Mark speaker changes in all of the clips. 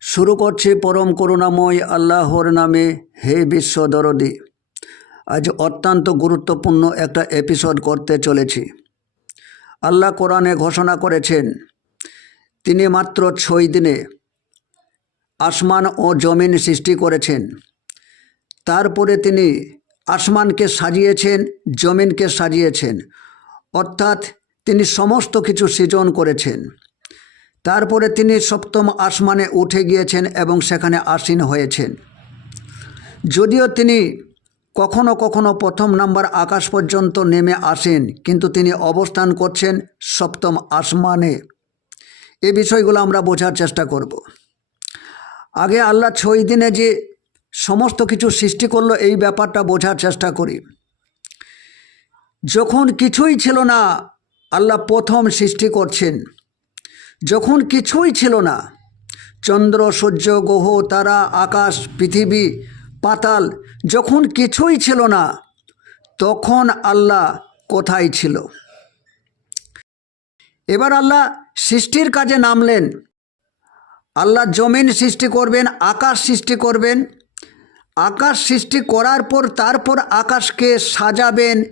Speaker 1: শুরু করছি পরম করুণাময় আল্লাহর নামে হে বিশ্ব দরদি। আজ অত্যন্ত গুরুত্বপূর্ণ একটা এপিসোড করতে চলেছি। আল্লাহ কোরআনে ঘোষণা করেছেন, তিনি মাত্র ছয় দিনে আসমান ও জমিন সৃষ্টি করেছেন। তারপরে তিনি আসমানকে সাজিয়েছেন, জমিনকে সাজিয়েছেন। অর্থাৎ তিনি সমস্ত কিছু সৃজন করেছেন। তারপরে তিনি সপ্তম আসমানে উঠে গিয়েছেন এবং সেখানে আসীন হয়েছেন। যদিও তিনি কখনো কখনো প্রথম নাম্বার আকাশ পর্যন্ত নেমে আসেন, কিন্তু তিনি অবস্থান করছেন সপ্তম আসমানে। এই বিষয়গুলো আমরা বোঝার চেষ্টা করব। আগে আল্লাহ ছয় দিনে যে সমস্ত কিছু সৃষ্টি করল, এই ব্যাপারটা বোঝার চেষ্টা করি। যখন কিছুই ছিল না, আল্লাহ প্রথম সৃষ্টি করছেন। যখন কিছুই ছিল না, চন্দ্র, সূর্য, গ্রহ, তারা, আকাশ, পৃথিবী, পাতাল, যখন কিছুই ছিল না, তখন আল্লাহ কোথায় ছিল? এবার আল্লাহ সৃষ্টির কাজে নামলেন। আল্লাহ জমিন সৃষ্টি করবেন, আকাশ সৃষ্টি করবেন আকাশ সৃষ্টি করার পর তারপর আকাশকে সাজাবেন।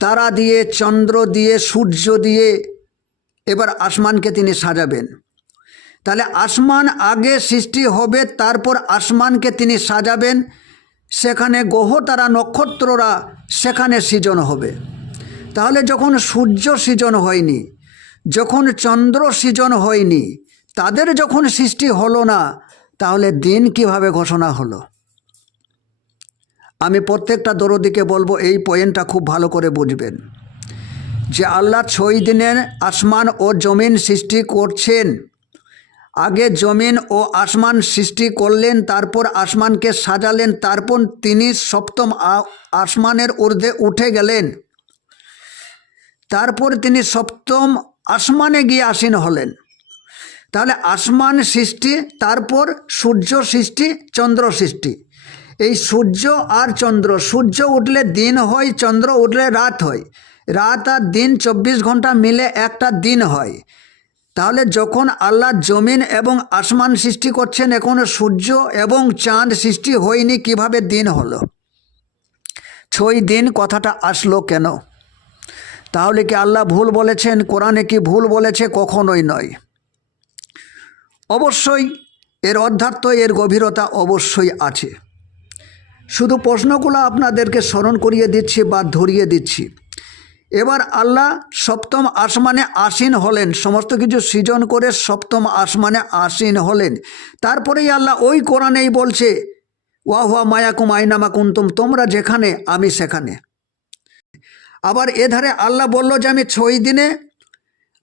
Speaker 1: তারা দিয়ে, চন্দ্র দিয়ে, সূর্য দিয়ে এবার আসমানকে তিনি সাজাবেন। তাহলে আসমান আগে সৃষ্টি হবে, তারপর আসমানকে তিনি সাজাবেন। সেখানে গ্রহ, তারা নক্ষত্ররা সেখানে সৃজন হবে। তাহলে যখন সূর্য সৃজন হয়নি, যখন চন্দ্র সৃজন হয়নি, তাদের যখন সৃষ্টি হলো না, তাহলে দিন কীভাবে ঘোষণা হলো? আমি প্রত্যেকটা দরদিকে বলব, এই পয়েন্টটা খুব ভালো করে বুঝবেন। যে আল্লাহ ছয় দিনের আসমান ও জমিন সৃষ্টি করছেন। আগে জমিন ও আসমান সৃষ্টি করলেন, তারপর আসমানকে সাজালেন, তারপর তিনি সপ্তম আসমানের ঊর্ধ্বে উঠে গেলেন। তারপর তিনি সপ্তম আসমানে গিয়ে আসীন হলেন। তাহলে আসমান সৃষ্টি, তারপর সূর্য সৃষ্টি, চন্দ্র সৃষ্টি। এই সূর্য আর চন্দ্র, সূর্য উঠলে দিন হয়, চন্দ্র উঠলে রাত হয়। রাত আর দিন চব্বিশ ঘণ্টা মিলে একটা দিন হয়। তাহলে যখন আল্লাহ জমিন এবং আসমান সৃষ্টি করছেন, এখনও সূর্য এবং চাঁদ সৃষ্টি হয়নি, কীভাবে দিন হলো? ছয় দিন কথাটা আসলো কেন? তাহলে কি আল্লাহ ভুল বলেছেন? কোরআনে কি ভুল বলেছে? কখনোই নয়। অবশ্যই এর অধ্যাত্ম এর গভীরতা অবশ্যই আছে। শুধু প্রশ্নগুলো আপনাদেরকে স্মরণ করিয়ে দিচ্ছি বা ধরিয়ে দিচ্ছি। এবার আল্লাহ সপ্তম আসমানে আসীন হলেন, সমস্ত কিছু সৃজন করে সপ্তম আসমানে আসীন হলেন। তারপরেই আল্লাহ ওই কোরআনেই বলছে, ওয়া হুয়া মায়াকুম আইনামা কুন্তুম, তোমরা যেখানে, আমি সেখানে। আবার এধারে আল্লাহ বলল যে, আমি ছয় দিনে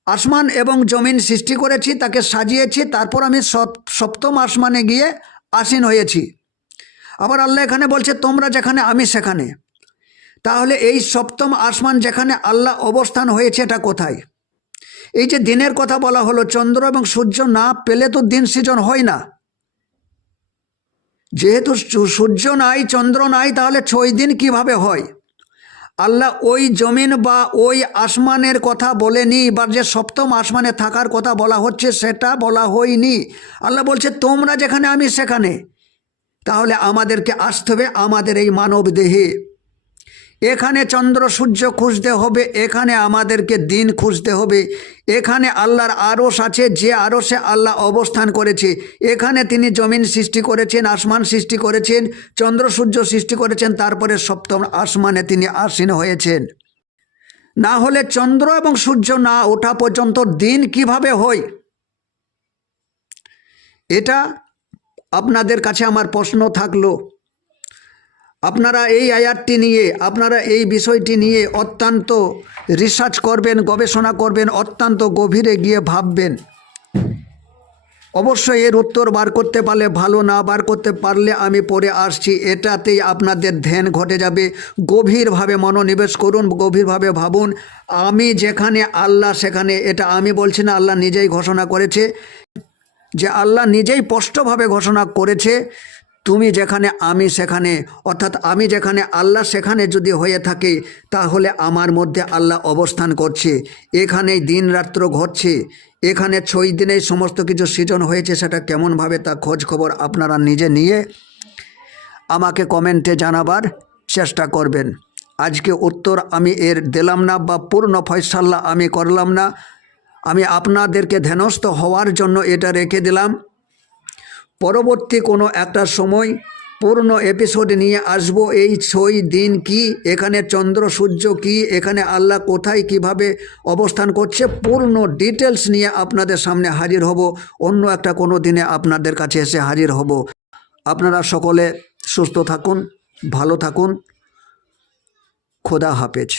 Speaker 1: আসমান এবং জমিন সৃষ্টি করেছি, তাকে সাজিয়েছি, তারপর আমি সপ- সপ্তম আসমানে গিয়ে আসীন হয়েছি। আবার আল্লাহ এখানে বলছে, তোমরা যেখানে, আমি সেখানে। তাহলে এই সপ্তম আসমান যেখানে আল্লাহ অবস্থান হয়েছে, এটা কোথায়? এই যে দিনের কথা বলা হলো, চন্দ্র এবং সূর্য না পেলে তো দিন সৃজন হয় না। যেহেতু সূর্য নাই, চন্দ্র নাই, তাহলে ছয় দিন কীভাবে হয়? আল্লাহ ওই জমিন বা ওই আসমানের কথা বলেনি বা যে সপ্তম আসমানে থাকার কথা বলা হচ্ছে, সেটা বলা হয়নি। আল্লাহ বলছে, তোমরা যেখানে, আমি সেখানে। তাহলে আমাদেরকে আসতে হবে আমাদের এই মানব দেহে। এখানে চন্দ্র, সূর্য খুঁজতে হবে, এখানে আমাদেরকে দিন খুঁজতে হবে, এখানে আল্লাহর আরস আছে, যে আরসে আল্লাহ অবস্থান করেছে। এখানে তিনি জমিন সৃষ্টি করেছেন, আসমান সৃষ্টি করেছেন, চন্দ্র, সূর্য সৃষ্টি করেছেন, তারপরে সপ্তম আসমানে তিনি আসীন হয়েছেন। না হলে চন্দ্র এবং সূর্য না ওঠা পর্যন্ত দিন কীভাবে হয়? এটা আপনাদের কাছে আমার প্রশ্ন থাকল। আপনারা এই আয়াতটি নিয়ে, আপনারা এই বিষয়টি নিয়ে অত্যন্ত রিসার্চ করবেন, গবেষণা করবেন, অত্যন্ত গভীরে গিয়ে ভাববেন। অবশ্যই এর উত্তর বার করতে পারলে ভালো, না বার করতে পারলে আমি পরে আসছি। এটাতেই আপনাদের ধ্যান ঘটে যাবে। গভীরভাবে মনোনিবেশ করুন, গভীরভাবে ভাবুন। আমি যেখানে আল্লাহ সেখানে, এটা আমি বলছি না, আল্লাহ নিজেই ঘোষণা করেছে। যে আল্লাহ নিজেই স্পষ্টভাবে ঘোষণা করেছে, তুমি যেখানে আমি সেখানে, অর্থাৎ আমি যেখানে আল্লাহ সেখানে যদি হয়ে থাকে, তাহলে আমার মধ্যে আল্লাহ অবস্থান করছে। এখানেই দিন রাত্র ঘটছে। এখানে ছয় দিনেই সমস্ত কিছু সৃজন হয়েছে, সেটা কেমনভাবে তা খোঁজ খবর আপনারা নিজে নিয়ে আমাকে কমেন্টে জানাবার চেষ্টা করবেন। আজকে উত্তর আমি এর দিলাম না বা পূর্ণ ফয়সাল্লা আমি করলাম না। আমি আপনাদেরকে ধ্যানস্থ হওয়ার জন্য এটা রেখে দিলাম। পরবর্তী কোনো একটা সময় পূর্ণ এপিসোড নিয়ে আসব। এই ছয় দিন কি? এখানে চন্দ্র, সূর্য কি? এখানে আল্লাহ কোথায় কীভাবে অবস্থান করছে? পূর্ণ ডিটেলস নিয়ে আপনাদের সামনে হাজির হব। অন্য একটা কোনো দিনে আপনাদের কাছে এসে হাজির হব। আপনারা সকলে সুস্থ থাকুন, ভালো থাকুন। খোদা হাফেজ।